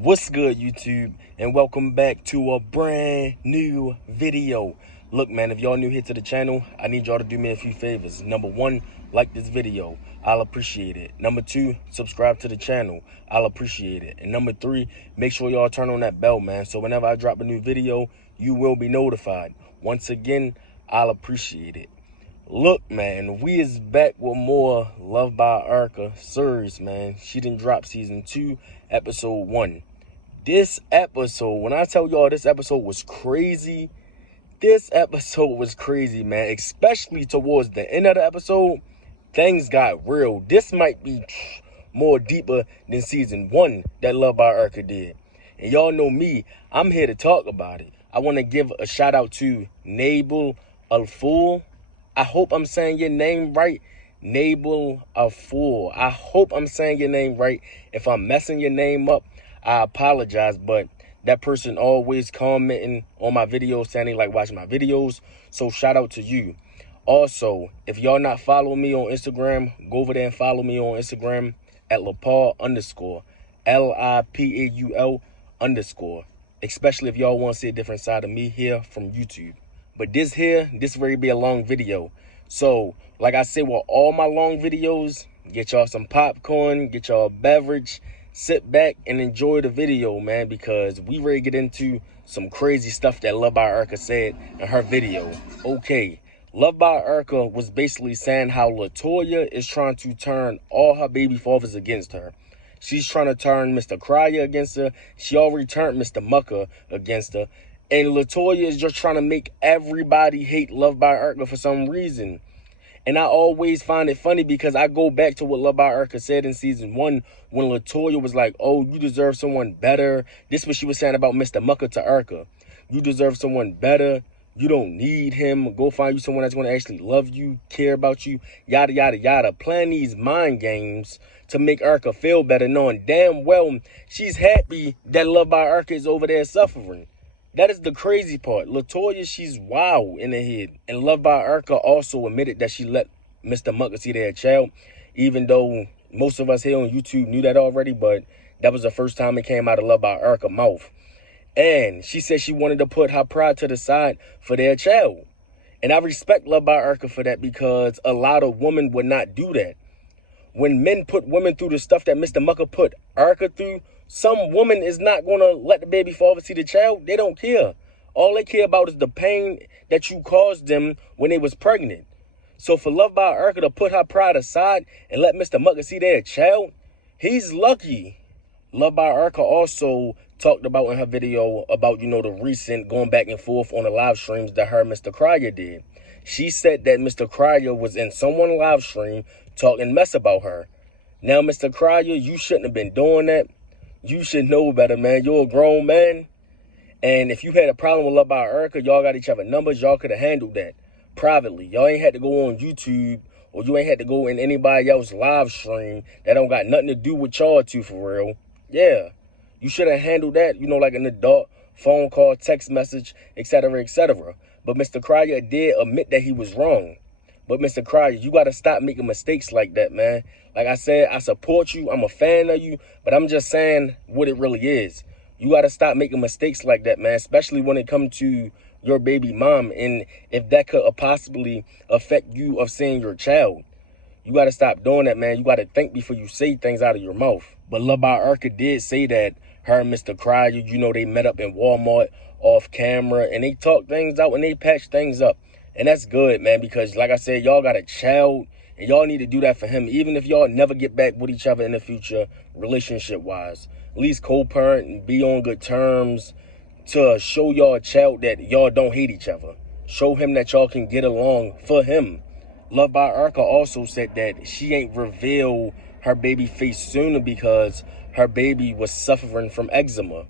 What's good, YouTube, and welcome back to a brand new video. Look, man, if y'all new here to the channel, I need y'all to do me a few favors. Number one, like this video. I'll appreciate it. Number two, subscribe to the channel. I'll appreciate it. And number three, make sure y'all turn on that bell, man, so whenever I drop a new video, you will be notified. Once again, I'll appreciate it. Look, man, we is back with more Love by Erica series, man. She done dropped season 2, episode 1. This episode, when I tell y'all this episode was crazy, man. Especially towards the end of the episode, things got real. This might be more deeper than season 1 that Love by Erica did. And y'all know me, I'm here to talk about it. I want to give a shout out to Nabil Al-Fool. I hope I'm saying your name right. Nabil Al-Fool. I hope I'm saying your name right. If I'm messing your name up, I apologize, but that person always commenting on my videos saying they like watching my videos, so shout out to you. Also, if y'all not following me on Instagram, go over there and follow me on Instagram at Lapaul_, LIPAUL_, especially if y'all want to see a different side of me here from YouTube. But this very be a long video, so like I say with all my long videos, get y'all some popcorn, get y'all a beverage, sit back and enjoy the video, man, because we ready to get into some crazy stuff that Love by Erica said in her video. Okay, Love by Erica was basically saying how Latoya is trying to turn all her baby fathers against her. She's trying to turn Mr. Crier against her. She already turned Mr. Mucker against her. And Latoya is just trying to make everybody hate Love by Erica for some reason. And I always find it funny because I go back to what Love by Erica said in season 1 when Latoya was like, oh, you deserve someone better. This is what she was saying about Mr. Mucker to Erica. You deserve someone better. You don't need him. Go find you someone that's going to actually love you, care about you, yada, yada, yada. Playing these mind games to make Erica feel better, knowing damn well she's happy that Love by Erica is over there suffering. That is the crazy part. Latoya, she's wild in the head. And Love by Erica also admitted that she let Mr. Mucker see their child, even though most of us here on YouTube knew that already, but that was the first time it came out of Love by Erica's mouth. And she said she wanted to put her pride to the side for their child. And I respect Love by Erica for that because a lot of women would not do that. When men put women through the stuff that Mr. Mucker put Erica through, some woman is not going to let the baby father see the child. They don't care. All they care about is the pain that you caused them when they was pregnant. So for Love by Erica to put her pride aside and let Mr. Mucker see their child, he's lucky. Love by Erica also talked about in her video about, the recent going back and forth on the live streams that her and Mr. Crier did. She said that Mr. Crier was in someone's live stream talking mess about her. Now, Mr. Crier, you shouldn't have been doing that. You should know better, man. You're a grown man. And if you had a problem with Love by Erica, y'all got each other numbers, y'all could have handled that privately. Y'all ain't had to go on YouTube or you ain't had to go in anybody else's live stream that don't got nothing to do with y'all two for real. Yeah, you should have handled that, like an adult, phone call, text message, etc., etc. But Mr. Crier did admit that he was wrong. But Mr. Crier, you got to stop making mistakes like that, man. Like I said, I support you. I'm a fan of you. But I'm just saying what it really is. You got to stop making mistakes like that, man. Especially when it comes to your baby mom. And if that could possibly affect you of seeing your child. You got to stop doing that, man. You got to think before you say things out of your mouth. But Love by Erica did say that her and Mr. Crier, they met up in Walmart off camera. And they talked things out and they patched things up. And that's good, man, because like I said, y'all got a child and y'all need to do that for him. Even if y'all never get back with each other in the future, relationship-wise. At least co-parent and be on good terms to show y'all child that y'all don't hate each other. Show him that y'all can get along for him. Love by Erica also said that she ain't reveal her baby face sooner because her baby was suffering from eczema.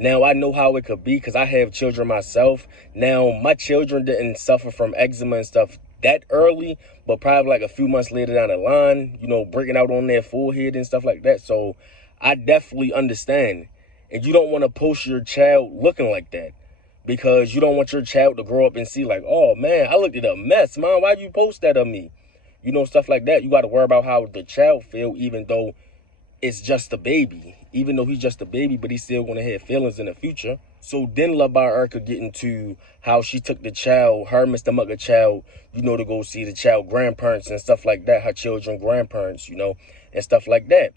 Now, I know how it could be because I have children myself. Now, my children didn't suffer from eczema and stuff that early, but probably like a few months later down the line, breaking out on their forehead and stuff like that. So I definitely understand. And you don't want to post your child looking like that because you don't want your child to grow up and see like, oh, man, I looked at a mess, Mom. Why'd you post that of me? Stuff like that. You got to worry about how the child feel even though it's just a baby. even though he's just a baby, but he's still going to have feelings in the future. So then Love by Erica get into how she took the child, her Mr. Mucker child, you know, to go see the child grandparents and stuff like that, her children grandparents, you know, and stuff like that.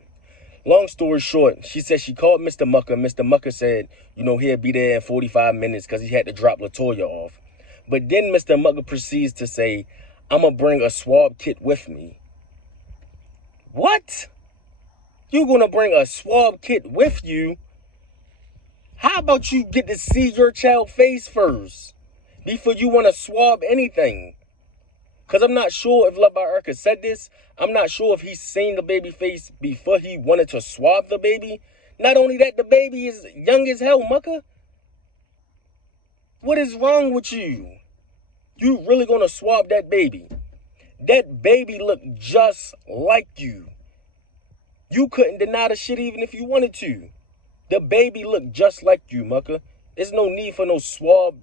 Long story short, she said she called Mr. Mucker. Mr. Mucker said, you know, he'll be there in 45 minutes because he had to drop Latoya off. But then Mr. Mucker proceeds to say, I'm going to bring a swab kit with me. What? You going to bring a swab kit with you? How about you get to see your child face first before you want to swab anything? Because I'm not sure if Love by Erica said this. I'm not sure if he's seen the baby face before he wanted to swab the baby. Not only that, the baby is young as hell, Mucker. What is wrong with you? You really going to swab that baby? That baby looked just like you. You couldn't deny the shit even if you wanted to. The baby looked just like you, Mucker. There's no need for no swab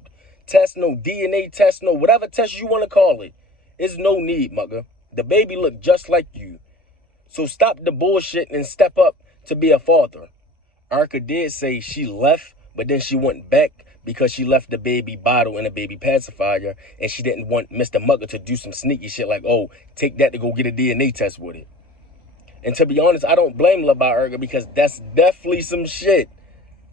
test, no DNA test, no whatever test you want to call it. There's no need, Mucker. The baby looked just like you. So stop the bullshit and step up to be a father. Erica did say she left, but then she went back because she left the baby bottle and a baby pacifier, and she didn't want Mr. Mucker to do some sneaky shit like, oh, take that to go get a DNA test with it. And to be honest, I don't blame Love by Erica because that's definitely some shit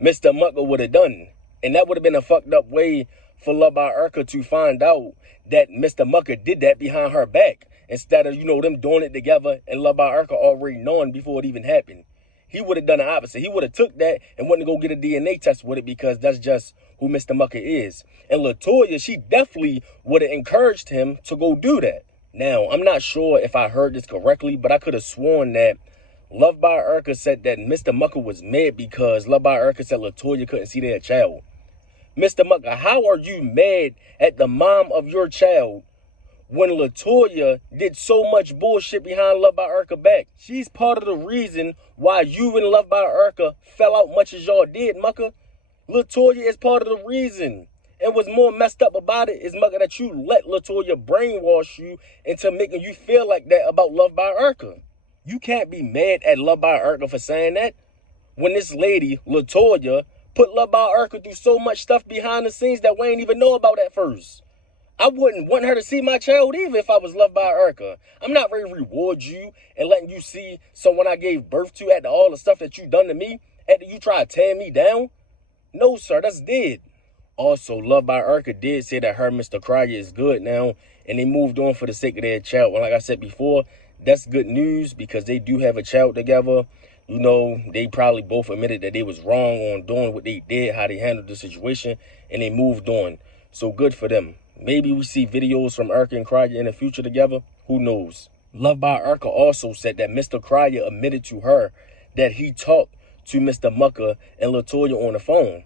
Mr. Mucker would have done. And that would have been a fucked up way for Love by Erica to find out that Mr. Mucker did that behind her back. Instead of, you know, them doing it together and Love by Erica already knowing before it even happened. He would have done the opposite. He would have took that and went to go get a DNA test with it because that's just who Mr. Mucker is. And Latoya, she definitely would have encouraged him to go do that. Now, I'm not sure if I heard this correctly, but I could have sworn that Love by Erica said that Mr. Mucker was mad because Love by Erica said Latoya couldn't see their child. Mr. Mucker, how are you mad at the mom of your child when Latoya did so much bullshit behind Love by Erica back? She's part of the reason why you and Love by Erica fell out much as y'all did, Mucker. Latoya is part of the reason. And what's more messed up about it is, Mucker, that you let Latoya brainwash you into making you feel like that about Love by Erica. You can't be mad at Love by Erica for saying that. When this lady, Latoya, put Love by Erica through so much stuff behind the scenes that we ain't even know about at first. I wouldn't want her to see my child either if I was Love by Erica. I'm not ready to reward you and letting you see someone I gave birth to after all the stuff that you done to me, after you try to tear me down. No, sir, that's dead. Also, Love by Erica did say that her Mr. Crier is good now, and they moved on for the sake of their child. And like I said before, that's good news because they do have a child together. You know, they probably both admitted that they was wrong on doing what they did, how they handled the situation, and they moved on. So good for them. Maybe we see videos from Erica and Crier in the future together. Who knows? Love by Erica also said that Mr. Crier admitted to her that he talked to Mr. Mucker and Latoya on the phone.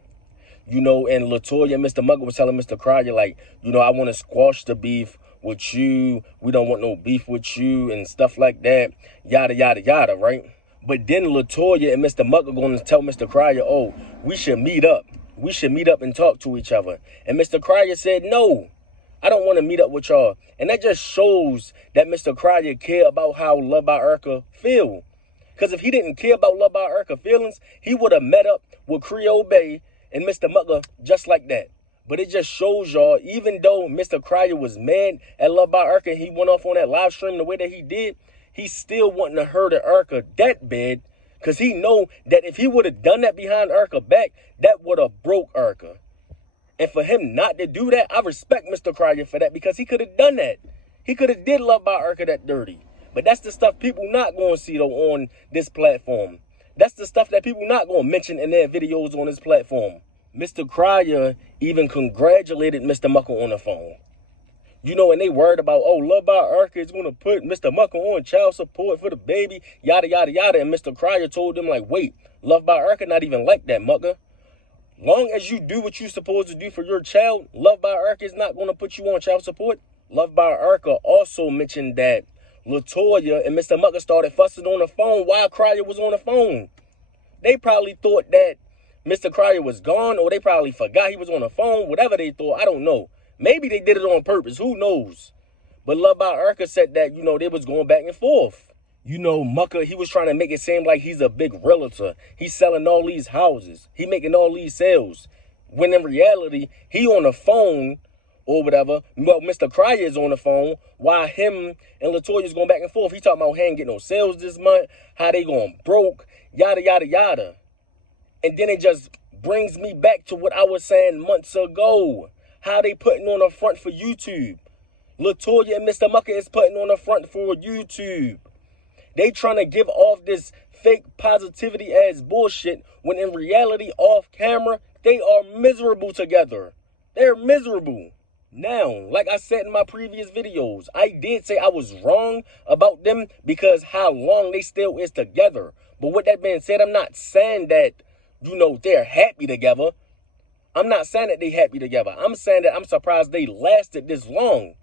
You know, and Latoya and Mr. Mucker was telling Mr. Crier, like, you know, I want to squash the beef with you. We don't want no beef with you and stuff like that. Yada, yada, yada, right? But then Latoya and Mr. Mucker going to tell Mr. Crier, oh, we should meet up. We should meet up and talk to each other. And Mr. Crier said, no, I don't want to meet up with y'all. And that just shows that Mr. Crier care about how Love by Erica feel. Because if he didn't care about Love by Erica feelings, he would have met up with Creolebea and Mr. Mucker just like that. But it just shows y'all, even though Mr. Crier was mad at Love by Erica and he went off on that live stream the way that he did, he still wanting to hurt Erica that bad because he know that if he would have done that behind Erica back, that would have broke Erica. And for him not to do that, I respect Mr. Crier for that because he could have done that. He could have did Love by Erica that dirty. But that's the stuff people not going to see, though, on this platform. That's the stuff that people not going to mention in their videos on this platform. Mr. Crier even congratulated Mr. Mucker on the phone. You know, and they worried about, oh, Love by Erica is going to put Mr. Mucker on child support for the baby, yada, yada, yada. And Mr. Crier told them, like, wait, Love by Erica not even like that, Mucker. Long as you do what you're supposed to do for your child, Love by Erica is not going to put you on child support. Love by Erica also mentioned that Latoya and Mr. Mucker started fussing on the phone while Crier was on the phone. They probably thought that Mr. Crier was gone, or they probably forgot he was on the phone. Whatever they thought, I don't know. Maybe they did it on purpose. Who knows? But Love by Erica said that, you know, they was going back and forth. You know, Mucker, he was trying to make it seem like he's a big realtor. He's selling all these houses. He making all these sales. When in reality, he on the phone or whatever. Well, Mr. Crier is on the phone while him and Latoya's going back and forth. He talking about, hey, ain't getting no sales this month, how they going broke, yada, yada, yada. And then it just brings me back to what I was saying months ago. How they putting on the front for YouTube. Latoya and Mr. Mucker is putting on the front for YouTube. They trying to give off this fake positivity ass bullshit when in reality, off camera, they are miserable together. They're miserable. Now, like I said in my previous videos, I did say I was wrong about them because how long they still is together. But with that being said, I'm not saying that, you know, they're happy together. I'm not saying that they happy together. I'm saying that I'm surprised they lasted this long.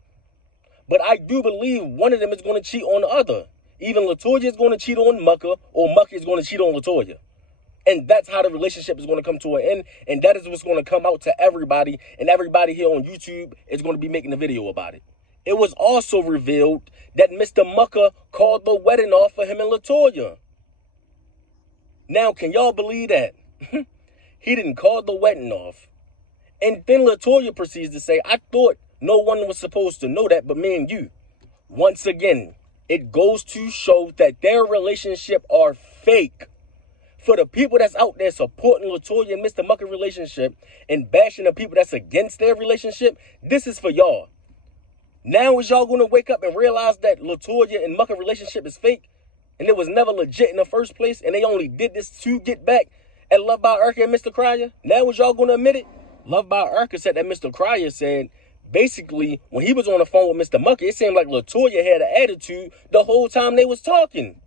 But I do believe one of them is going to cheat on the other. Even Latoya is going to cheat on Mucker, or Mucker is going to cheat on Latoya. And that's how the relationship is going to come to an end. And that is what's going to come out to everybody. And everybody here on YouTube is going to be making a video about it. It was also revealed that Mr. Mucker called the wedding off for him and Latoya. Now, can y'all believe that? He didn't call the wedding off. And then Latoya proceeds to say, I thought no one was supposed to know that but me and you. Once again, it goes to show that their relationship are fake. For the people that's out there supporting Latoya and Mr. Mucker relationship and bashing the people that's against their relationship, this is for y'all. Now is y'all going to wake up and realize that Latoya and Mucker relationship is fake and it was never legit in the first place and they only did this to get back at Love by Urka and Mr. Crier? Now is y'all going to admit it? Love by Urka said that Mr. Crier said, basically, when he was on the phone with Mr. Mucker, it seemed like Latoya had an attitude the whole time they was talking.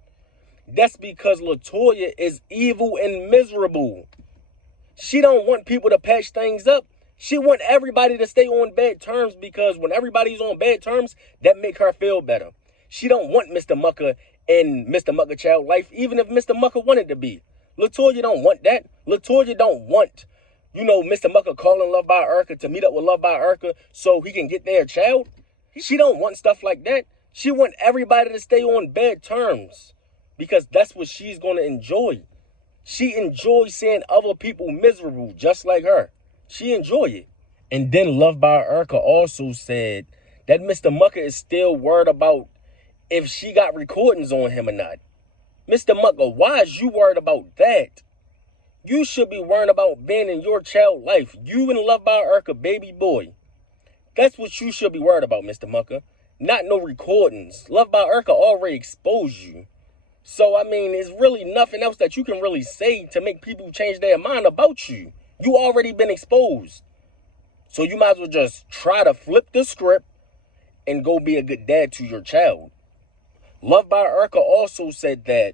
That's because Latoya is evil and miserable. She don't want people to patch things up. She want everybody to stay on bad terms because when everybody's on bad terms, that make her feel better. She don't want Mr. Mucker and Mr. Mucker child life, even if Mr. Mucker wanted to be. Latoya don't want that. Latoya don't want, you know, Mr. Mucker calling Love by Urka to meet up with Love by Urka so he can get their child. She don't want stuff like that. She want everybody to stay on bad terms because that's what she's going to enjoy. She enjoys seeing other people miserable just like her. She enjoy it. And then Love by Urka also said that Mr. Mucker is still worried about if she got recordings on him or not. Mr. Mucker, why is you worried about that? You should be worrying about being in your child life. You and Love by Urka, baby boy. That's what you should be worried about, Mr. Mucker. Not no recordings. Love by Urka already exposed you. So, I mean, there's really nothing else that you can really say to make people change their mind about you. You already been exposed. So you might as well just try to flip the script and go be a good dad to your child. Love by Urka also said that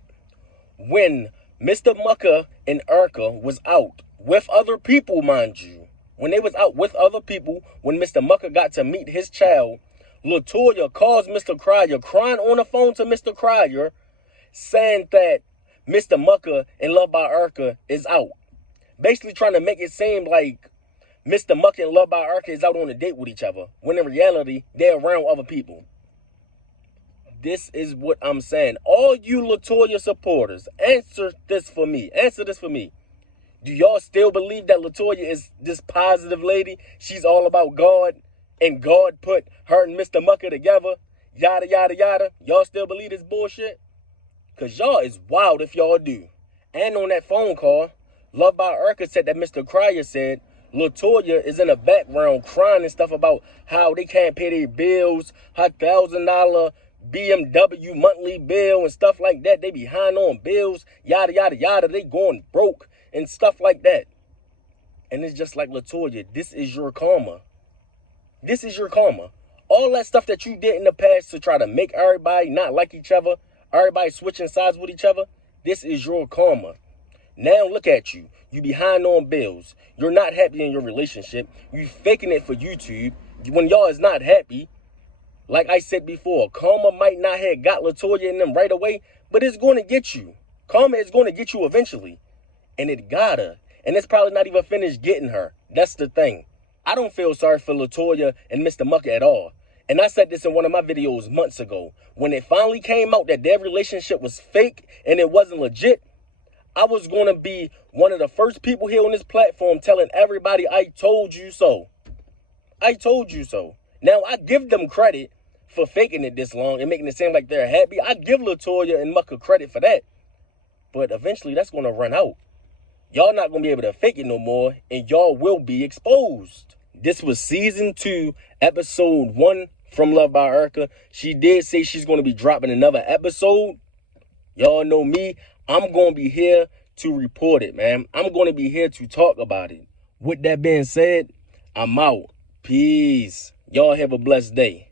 when Mr. Mucker and Urka was out with other people, mind you, when they was out with other people, when Mr. Mucker got to meet his child, Latoya calls Mr. Crier, crying on the phone to Mr. Crier, saying that Mr. Mucker and Love by Urka is out. Basically trying to make it seem like Mr. Mucker and Love by Urka is out on a date with each other, when in reality, they're around other people. This is what I'm saying. All you Latoya supporters, answer this for me. Answer this for me. Do y'all still believe that Latoya is this positive lady? She's all about God, and God put her and Mr. Mucker together? Yada, yada, yada. Y'all still believe this bullshit? Because y'all is wild if y'all do. And on that phone call, Love by Urka said that Mr. Crier said Latoya is in the background crying and stuff about how they can't pay their bills, her $1,000 BMW monthly bill and stuff like that. They behind on bills, yada, yada, yada. They going broke and stuff like that. And it's just like, Latoya, this is your karma. This is your karma. All that stuff that you did in the past to try to make everybody not like each other, everybody switching sides with each other, this is your karma. Now look at you. You behind on bills. You're not happy in your relationship. You faking it for YouTube. When y'all is not happy, like I said before, karma might not have got Latoya in them right away, but it's going to get you. Karma is going to get you eventually. And it got her. And it's probably not even finished getting her. That's the thing. I don't feel sorry for Latoya and Mr. Mucker at all. And I said this in one of my videos months ago. When it finally came out that their relationship was fake and it wasn't legit, I was going to be one of the first people here on this platform telling everybody, I told you so. I told you so. Now, I give them credit for faking it this long and making it seem like they're happy. I give Latoya and Mucker credit for that. But eventually, that's going to run out. Y'all not going to be able to fake it no more, and y'all will be exposed. This was season 2, episode 1 from Love by Erica. She did say she's going to be dropping another episode. Y'all know me. I'm going to be here to report it, man. I'm going to be here to talk about it. With that being said, I'm out. Peace. Y'all have a blessed day.